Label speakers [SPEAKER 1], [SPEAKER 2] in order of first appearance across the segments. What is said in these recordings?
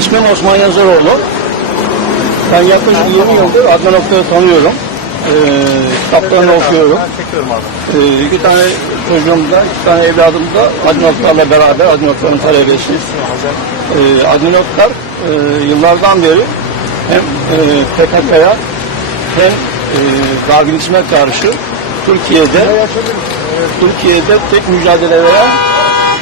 [SPEAKER 1] İsmim Osman Yazaroğlu. Ben yaklaşık 20 yıldır Adnan Oktar'ı tanıyorum. Ee, kitaplarını okuyorum. Ee, iki tane çocuğum da, iki tane evladım da Adnan Oktar'la beraber Adnan Oktar'ın talebesiyiz. Ee, Adnan Oktar e, yıllardan beri hem e, PKK'ya hem e, Darwinizme karşı Türkiye'de Türkiye'de tek mücadele veren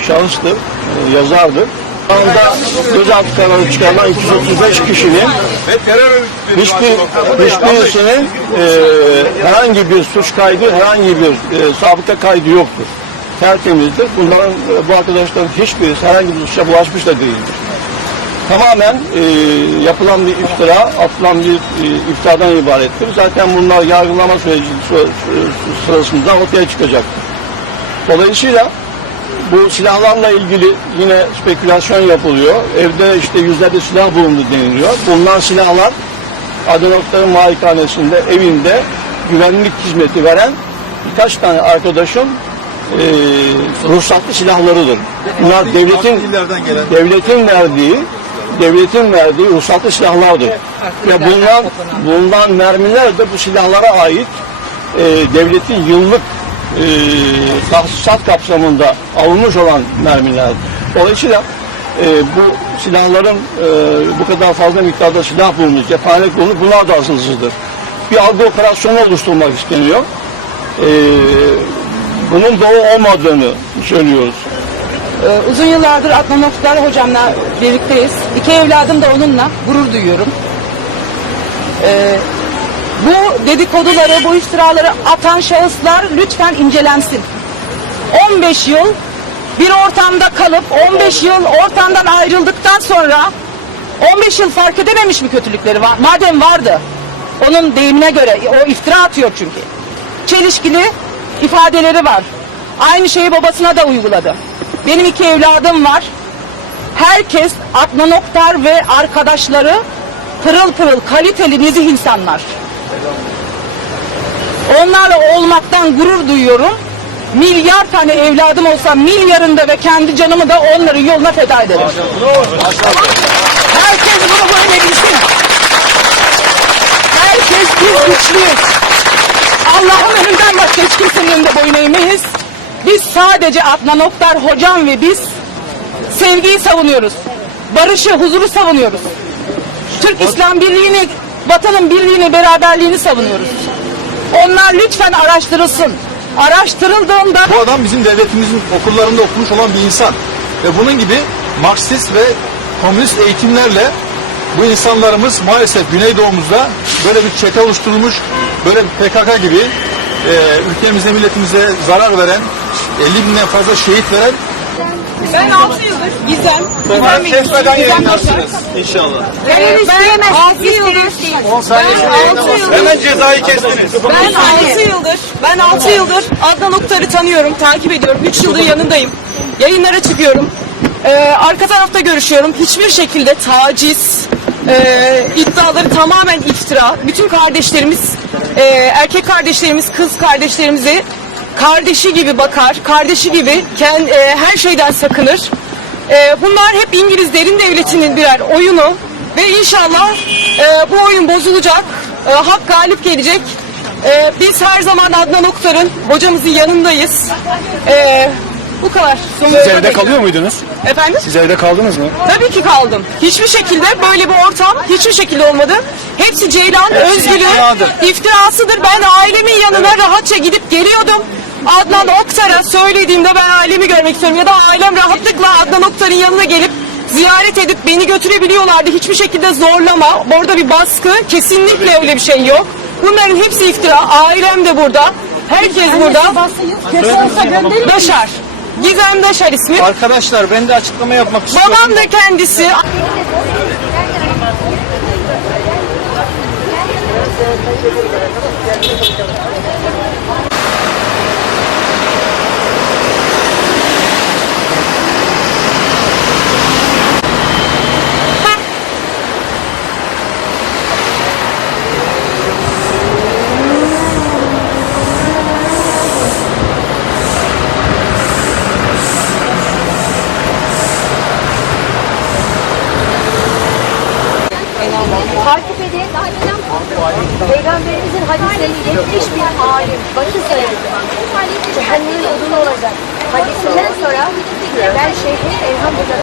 [SPEAKER 1] şahıstır, e, yazardır. Şu anda gözaltı kararı çıkarılan 235 kişinin hiçbir, hiçbirisinin e, herhangi bir suç kaydı, herhangi bir e, sabıka kaydı yoktur. Tertemizdir. Bunların, e, bu arkadaşların hiçbirisi herhangi bir suça bulaşmış da değildir. Tamamen e, yapılan bir iftira, atılan bir e, iftiradan ibarettir. Zaten bunlar yargılama süreci sü- sü- sırasında ortaya çıkacaktır. Dolayısıyla bu silahlarla ilgili yine spekülasyon yapılıyor. Evde işte yüzlerce silah bulundu deniliyor. Bulunan silahlar Adenoktar'ın malikanesinde, evinde güvenlik hizmeti veren birkaç tane arkadaşın e, ruhsatlı silahlarıdır. Bunlar devletin devletin verdiği devletin verdiği ruhsatlı silahlardır. Ve bulunan, bulunan mermiler de bu silahlara ait e, devletin yıllık tahsisat kapsamında alınmış olan mermiler. Dolayısıyla e, bu silahların e, bu kadar fazla miktarda silah bulunmuş, cephanelik bulunmuş, bunlar da asılsızdır. Bir algı operasyonu oluşturmak isteniyor. E, bunun doğru olmadığını söylüyoruz.
[SPEAKER 2] Ee, Uzun yıllardır Adnan Oktar hocamla birlikteyiz. İki evladım da onunla gurur duyuyorum. Ee, bu dedikoduları, bu iftiraları atan şahıslar lütfen incelensin. 15 yıl bir ortamda kalıp 15 yıl ortamdan ayrıldıktan sonra 15 yıl fark edememiş mi kötülükleri var? Madem vardı. Onun deyimine göre o iftira atıyor çünkü. Çelişkili ifadeleri var. Aynı şeyi babasına da uyguladı. Benim iki evladım var. Herkes Adnan Oktar ve arkadaşları pırıl pırıl kaliteli nezih insanlar. Onlarla olmaktan gurur duyuyorum. Milyar tane evladım olsa milyarında ve kendi canımı da onların yoluna feda ederim. Herkes bunu böyle. Herkes biz güçlüyüz. Allah'ın önünden başka hiç kimsenin önünde boyun eğmeyiz. Biz sadece Adnan Oktar hocam ve biz sevgiyi savunuyoruz. Barışı, huzuru savunuyoruz. Türk İslam birliğini, vatanın birliğini, beraberliğini savunuyoruz. Onlar lütfen araştırılsın. Araştırıldığında
[SPEAKER 3] Bu adam bizim devletimizin okullarında okumuş olan bir insan. Ve bunun gibi Marksist ve komünist eğitimlerle bu insanlarımız maalesef Güneydoğumuzda böyle bir çete oluşturulmuş, böyle bir PKK gibi e, ülkemize, milletimize zarar veren, 50 binden fazla şehit veren
[SPEAKER 2] ben 6 yıldır Gizem, Gizem
[SPEAKER 3] kesmeden yayınlarsınız inşallah.
[SPEAKER 2] Ben, ben 6 yıldır, ben 6 yıldır
[SPEAKER 3] Hemen cezayı kestiniz.
[SPEAKER 2] Ben 6 yıldır, ben 6 yıldır Adnan Oktar'ı tanıyorum, takip ediyorum. 3 yıldır yanındayım. Yayınlara çıkıyorum. Ee, arka tarafta görüşüyorum. Hiçbir şekilde taciz, e, iddiaları tamamen iftira. Bütün kardeşlerimiz, e, erkek kardeşlerimiz, kız kardeşlerimizi kardeşi gibi bakar, kardeşi gibi kend, e, her şeyden sakınır. E, bunlar hep İngiliz derin devletinin birer oyunu ve inşallah e, bu oyun bozulacak, e, hak galip gelecek. E, biz her zaman Adnan Oktar'ın hocamızın yanındayız. E, bu kadar.
[SPEAKER 4] Siz evde kalıyor muydunuz?
[SPEAKER 2] Efendim?
[SPEAKER 4] Siz evde kaldınız mı?
[SPEAKER 2] Tabii ki kaldım. Hiçbir şekilde böyle bir ortam hiçbir şekilde olmadı. Hepsi Ceylan Özgür'ün iftirasıdır. Ben ailemin yanına rahatça gidip geliyordum. Adnan Oktar'a söylediğimde ben ailemi görmek istiyorum ya da ailem rahatlıkla Adnan Oktar'ın yanına gelip ziyaret edip beni götürebiliyorlardı. Hiçbir şekilde zorlama, orada bir baskı kesinlikle öyle bir şey yok. Bunların hepsi iftira. Ailem de burada. Herkes burada. Başar. Gizem Başar ismi.
[SPEAKER 4] Arkadaşlar ben de açıklama yapmak istiyorum.
[SPEAKER 2] Babam da kendisi.
[SPEAKER 5] Hadislerini yetmiş bir alim, başı söyledi. Cehennemin odunu olacak. Hadisinden sonra ben şeyhi elhamdülillah